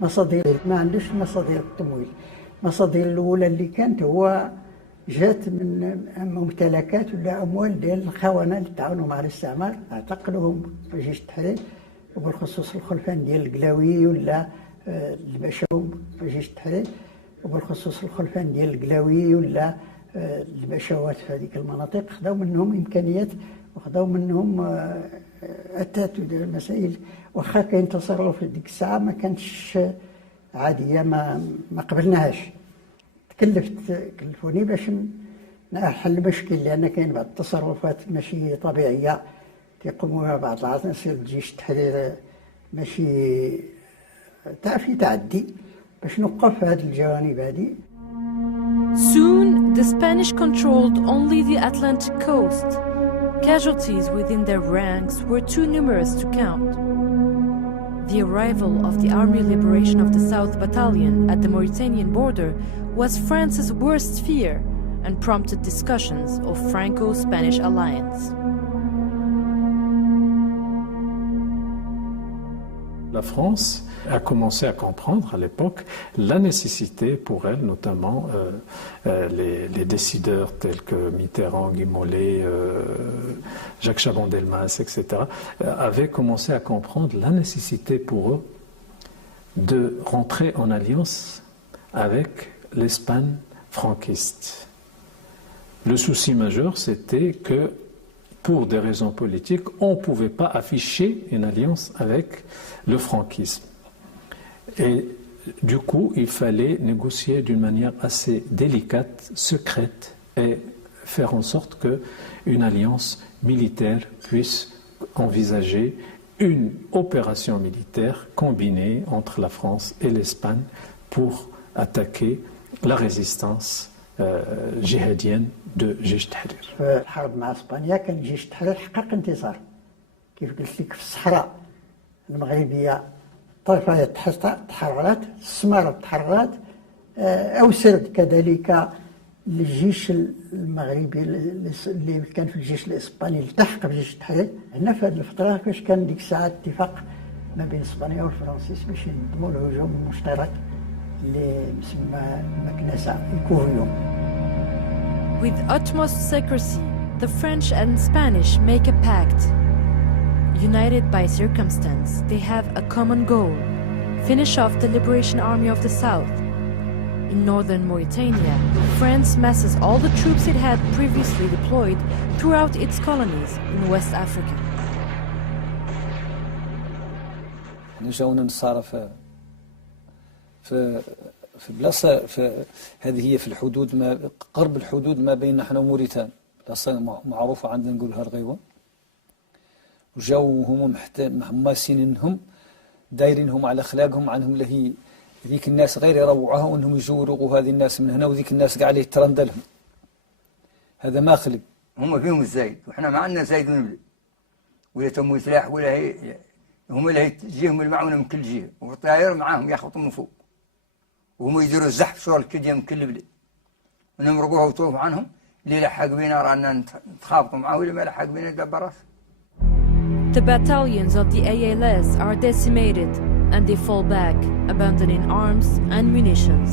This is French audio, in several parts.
مصادر ما عندوش مصادر التمويل. المصادر الاولى اللي كانت هو جات من ممتلكات ولا اموال ديال الخونه اللي تعاونوا مع الاستعمار، اعتقلوهم في جيش التحرير، وبالخصوص الخلفان ديال القلاوي ولا البشاوم في جيش التحرير، وبالخصوص الخلفان ديال القلاوي ولا البشوات في هذيك المناطق. خداو منهم امكانيات وخداو منهم اتات وديال المسائل، واخا كاين تصرف في ديك الساعه ما كانتش عاديه، ما قبلناهاش. كلفوني باش نحل المشكل، لان كاين بعض التصرفات ماشي طبيعيه تيقوموا بها بعض العناصر الجيش التحرير، ماشي في تعدي، باش نوقف هذه الجوانب هذه. Soon, the Spanish controlled only the Atlantic coast. Casualties within their ranks were too numerous to count. The arrival of the Army Liberation of the South Battalion at the Mauritanian border was France's worst fear and prompted discussions of Franco-Spanish alliance. La France a commencé à comprendre à l'époque la nécessité pour elle, notamment les décideurs tels que Mitterrand, Guy Mollet, Jacques Chaban-Delmas, etc., avaient commencé à comprendre la nécessité pour eux de rentrer en alliance avec l'Espagne franquiste. Le souci majeur, c'était que pour des raisons politiques, on ne pouvait pas afficher une alliance avec le franquisme. Et du coup, il fallait négocier d'une manière assez délicate, secrète, et faire en sorte qu'une alliance militaire puisse envisager une opération militaire combinée entre la France et l'Espagne pour attaquer la résistance جهاديا دو جيش التحرير. في الحرب مع اسبانيا كان جيش التحرير حقق انتصار، كيف قلت لك، في الصحراء المغربيه طائفه تحررت، السماره تحررت، اوسرد كذلك الجيش المغربي اللي كان في الجيش الاسباني التحق بجيش التحرير. هنا في هذه الفتره فاش كان ديك الساعه اتفاق ما بين اسبانيا والفرنسيس باش ينظموا الهجوم المشترك اللي مسمى مكنسة الكوفيوم. With utmost secrecy, the French and Spanish make a pact. United by circumstance, they have a common goal: finish off the Liberation Army of the South. In northern Mauritania, France masses all the troops it had previously deployed throughout its colonies in West Africa. نجاونا نصارف في بلاصه هذه هي في الحدود، ما قرب الحدود ما بين نحن وموريتان، بلاصه معروفه عندنا نقولها رغيوه. وجاو هم محماسين انهم دايرينهم على اخلاقهم عنهم، اللي هي ذيك الناس غير يروعوها وانهم يجوروا هذه الناس من هنا وذيك الناس قاعد يترندلهم. هذا ما خلق. هم فيهم الزايد وحنا ما عندنا زايد ونبلي، ولا تمويل سلاح ولا هي، هم اللي تجيهم المعونه من كل جهه، والطيار معاهم يخبطوا من فوق، وهم يديروا الزحف شغل الكديه من كل بلاد، ونمرقوها وطوفوا عنهم. اللي لحق بينا رانا نتخابطوا معاه، واللي ما لحق بينا داب راسه. The battalions of the ALS are decimated and they fall back, abandoning arms and munitions.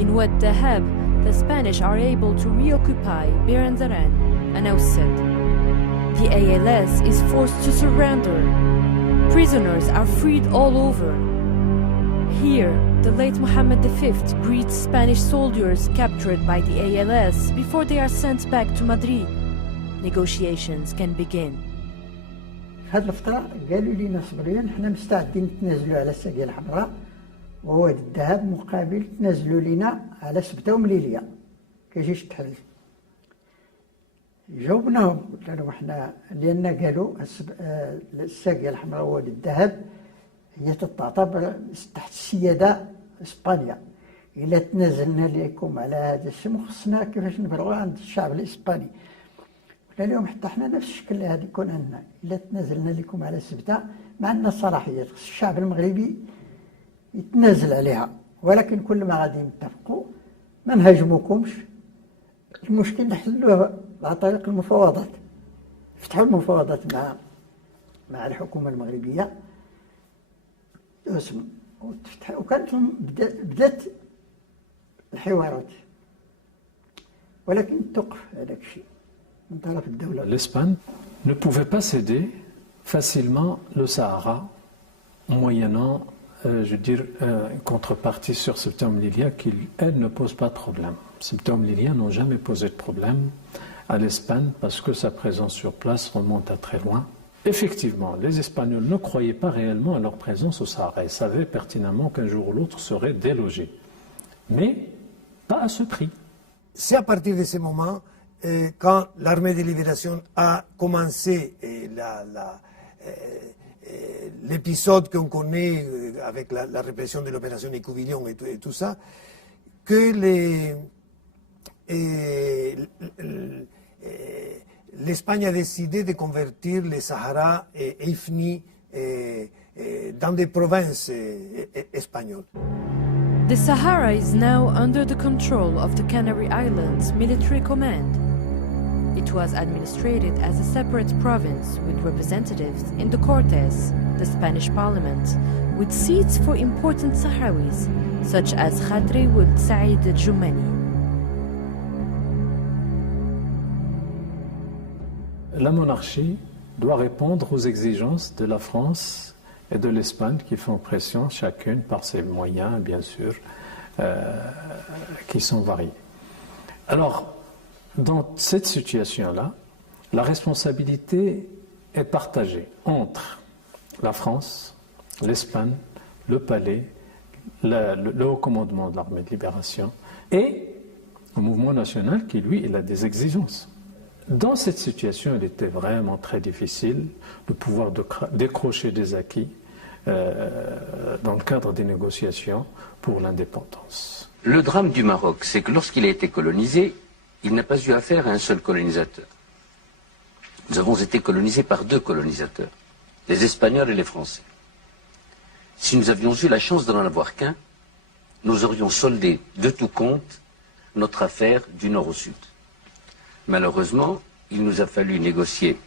In Wad Dahab, the Spanish are able to reoccupy Bir Anzaran and Awsat. The ALS is forced to surrender. Prisoners are freed all over. Here, the late Mohammed V greets Spanish soldiers captured by the ALS before they are sent back to Madrid. Negotiations can begin. في هذه الفترة قالوا لنا صبريا حنا مستعدين نتنازلوا على الساقية الحمراء وواد الذهب، مقابل تنازلوا لنا على سبتة ومليلية كجيش التحرير. جاوبناهم قلنا لهم حنا، لأن قالوا الساقية الحمراء وواد الذهب هي تعتبر تحت السيادة إسبانيا. إلا تنازلنا لكم على هذا الشيء خصنا كيفاش نبرغوا عند الشعب الإسباني. قلنا لهم حتى حنا نفس الشكل هذا يكون عندنا، إلا تنازلنا لكم على سبتة ما عندنا الصلاحيات، خص الشعب المغربي يتنازل عليها، ولكن كل ما غادي نتفقوا ما نهاجموكمش، المشكل نحلوه عن طريق المفاوضات. فتحوا المفاوضات مع الحكومة المغربية، وكانت بدات الحوارات ولكن توقف هذاك الشيء من طرف الدولة. L'Espagne ne pouvait pas céder facilement le Sahara moyennant, une contrepartie sur Septembre-Lilia qui, elle, ne pose pas de problème. Septembre-Lilia n'ont jamais posé de problème à l'Espagne parce que sa présence sur place remonte à très loin. Effectivement, les Espagnols ne croyaient pas réellement à leur présence au Sahara. Ils savaient pertinemment qu'un jour ou l'autre seraient délogés. Mais pas à ce prix. C'est à partir de ce moment, quand l'armée de libération a commencé l'épisode qu'on connaît avec la répression de l'opération Écouvillon et tout ça, que l'Espagne a décidé de convertir le Sahara et Ifni dans des provinces espagnoles. The Sahara is now under the control of the Canary Islands Military Command. It was administrated as a separate province with representatives in the Cortes, the Spanish parliament, with seats for important Sahrawis, such as Khadri Ould Saïd Djoumani. La monarchie doit répondre aux exigences de la France et de l'Espagne qui font pression chacune par ses moyens, bien sûr, qui sont variés. Alors, dans cette situation-là, la responsabilité est partagée entre la France, l'Espagne, le palais, le haut commandement de l'armée de libération et le mouvement national qui, lui, il a des exigences. Dans cette situation, il était vraiment très difficile de pouvoir décrocher des acquis dans le cadre des négociations pour l'indépendance. Le drame du Maroc, c'est que lorsqu'il a été colonisé, il n'a pas eu affaire à un seul colonisateur. Nous avons été colonisés par deux colonisateurs, les Espagnols et les Français. Si nous avions eu la chance de n'en avoir qu'un, nous aurions soldé de tout compte notre affaire du nord au sud. Malheureusement, il nous a fallu négocier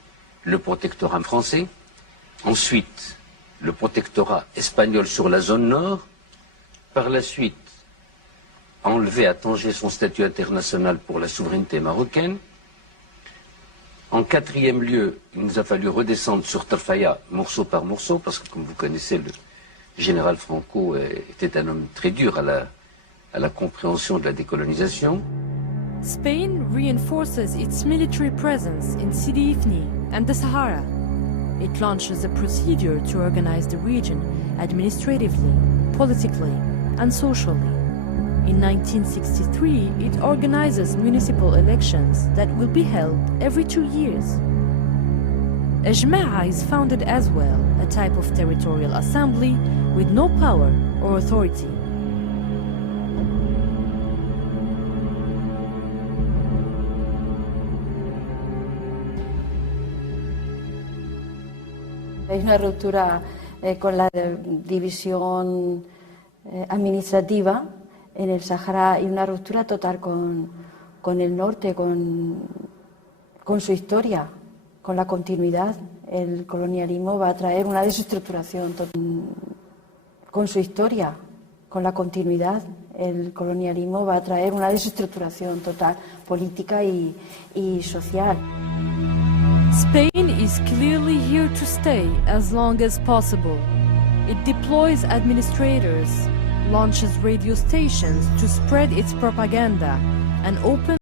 le protectorat français, ensuite le protectorat espagnol sur la zone nord, par la suite enlever à Tanger son statut international pour la souveraineté marocaine. En quatrième lieu, il nous a fallu redescendre sur Tarfaya morceau par morceau, parce que comme vous connaissez, le général Franco était un homme très dur à la compréhension de la décolonisation. Spain reinforces its military presence in Sidi Ifni and the Sahara. It launches a procedure to organize the region administratively, politically, and socially. In 1963, it organizes municipal elections that will be held every 2 years. A Jma'a is founded as well, a type of territorial assembly with no power or authority. Hay una ruptura con la división administrativa en el Sahara y una ruptura total con el norte, con su historia, con la continuidad. El colonialismo va a traer una desestructuración con su historia, con la continuidad. El colonialismo va a traer una desestructuración total, política y social. Spain is clearly here to stay as long as possible. It deploys administrators, launches radio stations to spread its propaganda, and opens